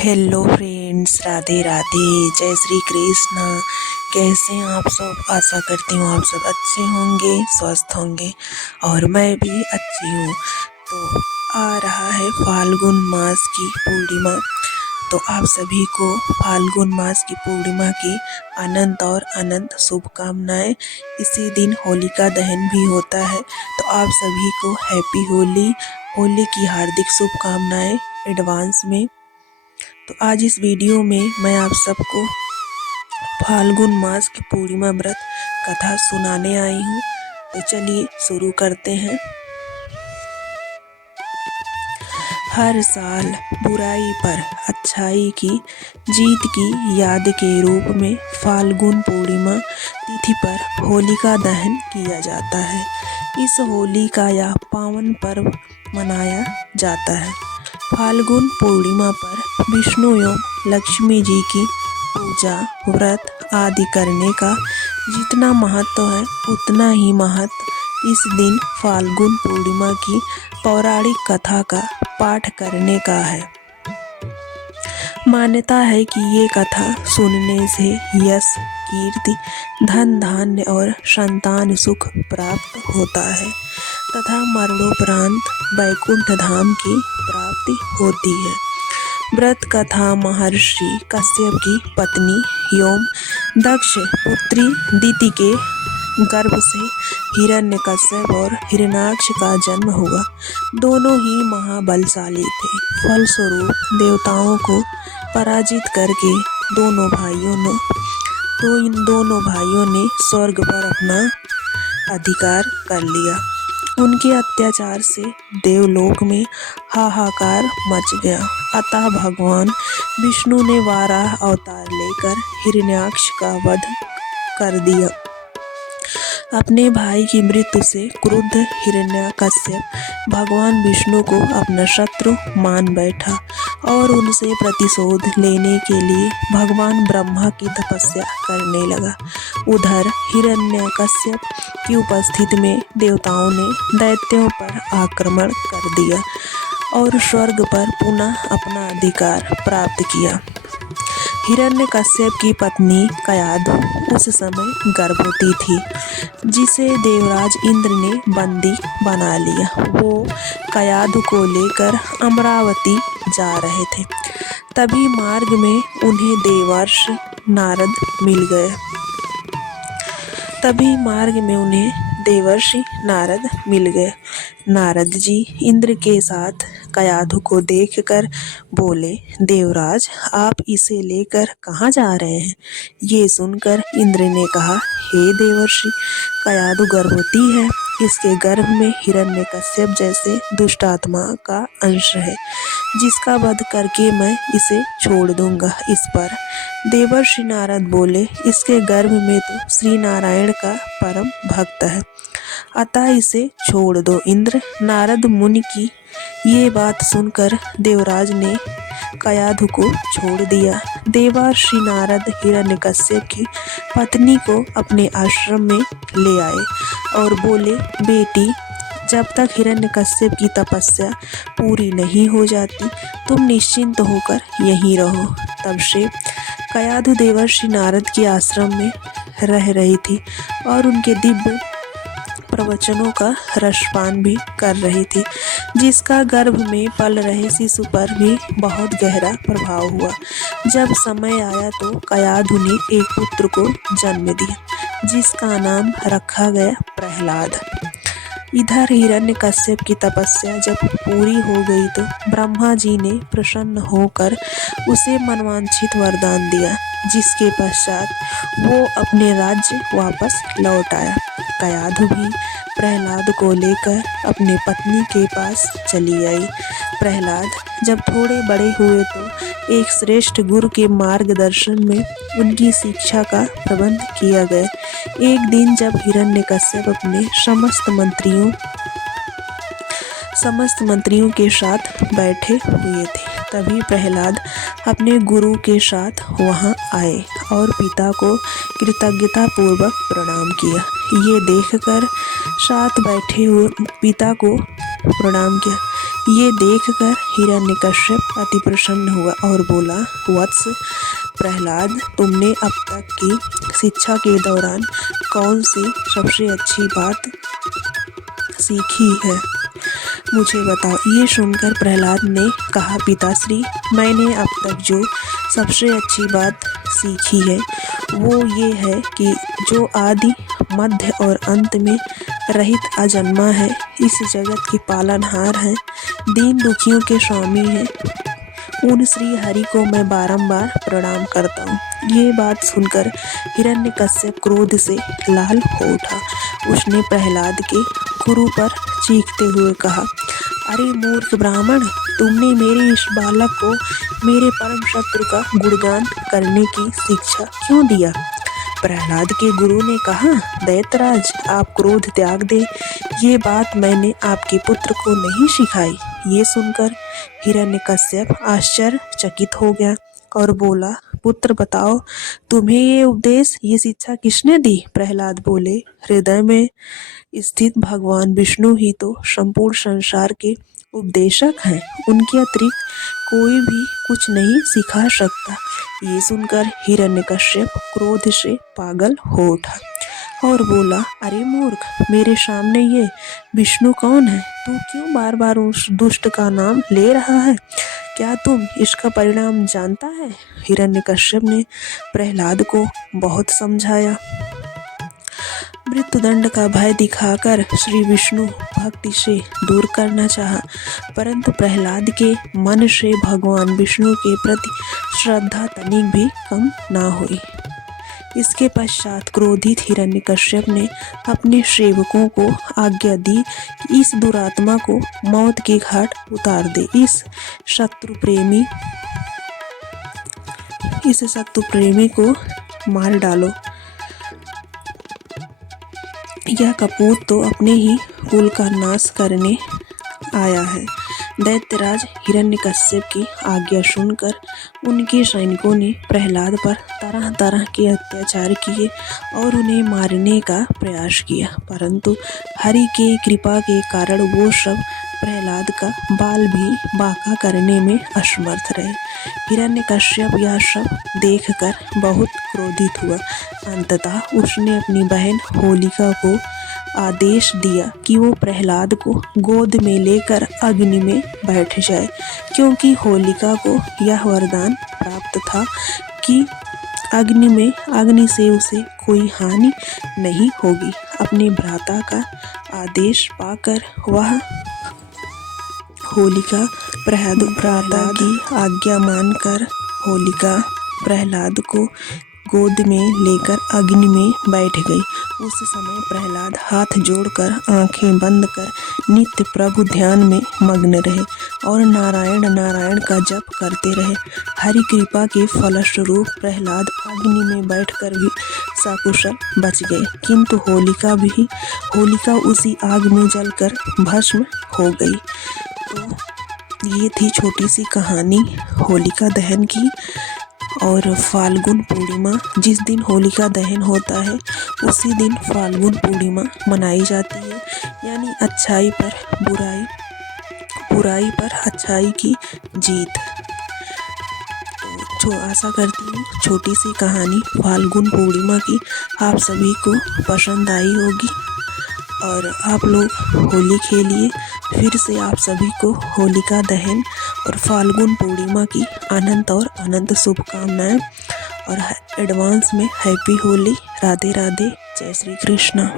Hello friends, Radhe Radhe, जय श्री कृष्ण। कैसे हैं आप सब? आशा करती हूँ आप सब अच्छे होंगे, स्वस्थ होंगे और मैं भी अच्छी हूँ। तो आ रहा है फाल्गुन मास की पूर्णिमा। तो आप सभी को फाल्गुन मास की पूर्णिमा की अनंत और अनंत शुभकामनाएं। इसी दिन होलिका दहन भी होता है, तो आप सभी को हैप्पी होली, होली की हार्दिक शुभकामनाएं एडवांस में। तो आज इस वीडियो में मैं आप सबको फाल्गुन मास की पूर्णिमा व्रत कथा सुनाने आई हूँ। तो चलिए शुरू करते हैं। हर साल बुराई पर अच्छाई की जीत की याद के रूप में फाल्गुन पूर्णिमा तिथि पर होलिका दहन किया जाता है। इस होली का यह पावन पर्व मनाया जाता है। फाल्गुन पूर्णिमा पर विष्णु एवं लक्ष्मी जी की पूजा, व्रत आदि करने का जितना महत्व है, उतना ही महत्व इस दिन फाल्गुन पूर्णिमा की पौराणिक कथा का पाठ करने का है। मान्यता है कि ये कथा सुनने से यश, कीर्ति, धन धान्य और संतान सुख प्राप्त होता है तथा मरणोपरांत वैकुंठ धाम की प्राप्ति होती है। व्रत कथा महर्षि कश्यप की पत्नी एवं दक्ष पुत्री दिति के गर्भ से हिरण्यकश्यप और हिरण्याक्ष का जन्म हुआ। दोनों ही महाबलशाली थे। फलस्वरूप देवताओं को पराजित करके इन दोनों भाइयों ने स्वर्ग पर अपना अधिकार कर लिया। उनके अत्याचार से देवलोक में हाहाकार मच गया। अतः भगवान विष्णु ने वाराह अवतार लेकर हिरण्याक्ष का वध कर दिया। अपने भाई की मृत्यु से क्रुद्ध हिरण्यकश्यप भगवान विष्णु को अपना शत्रु मान बैठा और उनसे प्रतिशोध लेने के लिए भगवान ब्रह्मा की तपस्या करने लगा। उधर हिरण्यकश्यप की उपस्थिति में देवताओं ने दैत्यों पर आक्रमण कर दिया और स्वर्ग पर पुनः अपना अधिकार प्राप्त किया। हिरण्यकश्यप की पत्नी कयाधु उस समय गर्भवती थी, जिसे देवराज इंद्र ने बंदी बना लिया। वो कयाधु को लेकर अमरावती जा रहे थे। तभी मार्ग में उन्हें देवर्षि नारद मिल गए। नारद जी इंद्र के साथ कयाधु को देखकर बोले, देवराज, आप इसे लेकर कहाँ जा रहे हैं? ये सुनकर इंद्र ने कहा, हे देवर्षि, कयाधु गर्भवती है। इसके गर्भ में हिरण्यकश्यप जैसे दुष्ट आत्मा का अंश है, जिसका वध करके मैं इसे छोड़ दूंगा। इस पर देवर्षि नारद बोले, इसके गर्भ में तो श्री नारायण का परम भक्त है, अतः इसे छोड़ दो। इंद्र नारद मुनि की ये बात सुनकर देवराज ने कयाधु को छोड़ दिया। देवर्षि नारद हिरण्यकश्यप की पत्नी को अपने आश्रम में ले आए और बोले, बेटी, जब तक हिरण्यकश्यप की तपस्या पूरी नहीं हो जाती, तुम निश्चिंत होकर यहीं रहो। तब से कयाधु देवर्षि नारद के आश्रम में रह रही थी और उनके दिव्य प्रवचनों का रसपान भी कर रही थी, जिसका गर्भ में पल रहे शिशु पर भी बहुत गहरा प्रभाव हुआ। जब समय आया तो कयाधु ने एक पुत्र को जन्म दिया, जिसका नाम रखा गया प्रहलाद। इधर हिरण्यकश्यप की तपस्या जब पूरी हो गई तो ब्रह्मा जी ने प्रसन्न होकर उसे मनवांछित वरदान दिया, जिसके पश्चात वो अपने राज्य वापस लौट आया। कयाधु भी प्रहलाद को लेकर अपने पत्नी के पास चली आई। प्रहलाद जब थोड़े बड़े हुए तो एक श्रेष्ठ गुरु के मार्गदर्शन में उनकी शिक्षा का प्रबंध किया गया। एक दिन जब हिरण्यकश्यप अपने समस्त मंत्रियों के साथ बैठे हुए थे, तभी प्रहलाद अपने गुरु के साथ वहां आए और पिता को कृतज्ञता पूर्वक प्रणाम किया। ये देखकर साथ बैठे हुए पिता को प्रणाम किया। ये देखकर हिरण्यकश्यप अति प्रसन्न हुआ और बोला, वत्स प्रहलाद, तुमने अब तक की शिक्षा के दौरान कौन सी सबसे अच्छी बात सीखी है, मुझे बताओ। ये सुनकर प्रहलाद ने कहा, पिताश्री, मैंने अब तक जो सबसे अच्छी बात सीखी है वो ये है कि जो आदि मध्य और अंत में रहित अजन्मा है, इस जगत के पालनहार है, दीन दुखियों के स्वामी है, उन श्री हरि को मैं बारंबार प्रणाम करता हूँ। ये बात सुनकर हिरण्यकश्यप क्रोध से लाल हो उठा। उसने प्रहलाद के गुरु पर चीखते हुए कहा, अरे मूर्ख ब्राह्मण, तुमने मेरे इस बालक को मेरे परम शत्रु का गुणगान करने की शिक्षा क्यों दिया। प्रहलाद के गुरु ने कहा, दैत्यराज, आप क्रोध त्याग दे, ये बात मैंने आपके पुत्र को नहीं सिखाई। ये सुनकर हिरण्यकश्यप आश्चर्यचकित हो गया और बोला, पुत्र बताओ, तुम्हें ये उपदेश, ये शिक्षा किसने दी। प्रहलाद बोले, हृदय में स्थित भगवान विष्णु ही तो संपूर्ण संसार के उपदेशक हैं, उनके अतिरिक्त कोई भी कुछ नहीं सिखा सकता। ये सुनकर हिरण्यकश्यप क्रोध से पागल हो उठा और बोला, अरे मूर्ख, मेरे सामने ये विष्णु कौन है। तू क्यों बार बार उस दुष्ट का नाम ले रहा है। क्या तुम इसका परिणाम जानता है। हिरण्यकश्यप ने प्रहलाद को बहुत समझाया। मृत्युदंड का भय दिखाकर श्री विष्णु भक्ति से दूर करना चाहा, परंतु प्रहलाद के मन से भगवान विष्णु के प्रति श्रद्धा तनिक भी कम ना हुई। इसके पश्चात क्रोधित हिरण्यकश्यप ने अपने सेवकों को आज्ञा दी कि इस दुरात्मा को मौत के घाट उतार दे। इस शत्रु प्रेमी को मार डालो। यह कपूत तो अपने ही कुल का नाश करने आया है। दैत्यराज हिरण्यकश्यप की आज्ञा सुनकर उनके सैनिकों ने प्रहलाद पर तरह तरह के अत्याचार किए और उन्हें मारने का प्रयास किया, परंतु हरि के कृपा के कारण वो सब प्रहलाद का बाल भी बांका करने में असमर्थ रहे। हिरण्यकश्यप यह सब देखकर बहुत क्रोधित हुआ। अंततः उसने अपनी बहन होलिका को आदेश दिया कि वो प्रहलाद को गोद में लेकर अग्नि में बैठ जाए, क्योंकि होलिका को यह वरदान प्राप्त था कि अग्नि से उसे कोई हानि नहीं होगी। अपने भ्राता का आदेश पाकर वह होलिका भ्राता की आज्ञा मानकर होलिका प्रहलाद को गोद में लेकर अग्नि में बैठ गई। उस समय प्रहलाद हाथ जोड़कर आंखें बंद कर नित्य प्रभु ध्यान में मग्न रहे और नारायण नारायण का जप करते रहे। हरि कृपा के फलस्वरूप प्रहलाद अग्नि में बैठकर भी सकुशल बच गए, किंतु होलिका उसी आग में जलकर भस्म हो गई। तो ये थी छोटी सी कहानी होलिका दहन की। और फाल्गुन पूर्णिमा, जिस दिन होलिका दहन होता है उसी दिन फाल्गुन पूर्णिमा मनाई जाती है, यानी अच्छाई पर बुराई पर अच्छाई की जीत। तो आशा करती हूँ छोटी सी कहानी फाल्गुन पूर्णिमा की आप सभी को पसंद आई होगी और आप लोग होली खेलिए। फिर से आप सभी को होलिका दहन और फाल्गुन पूर्णिमा की अनंत और अनंत शुभकामनाएं और एडवांस में हैप्पी होली। राधे राधे, जय श्री कृष्ण।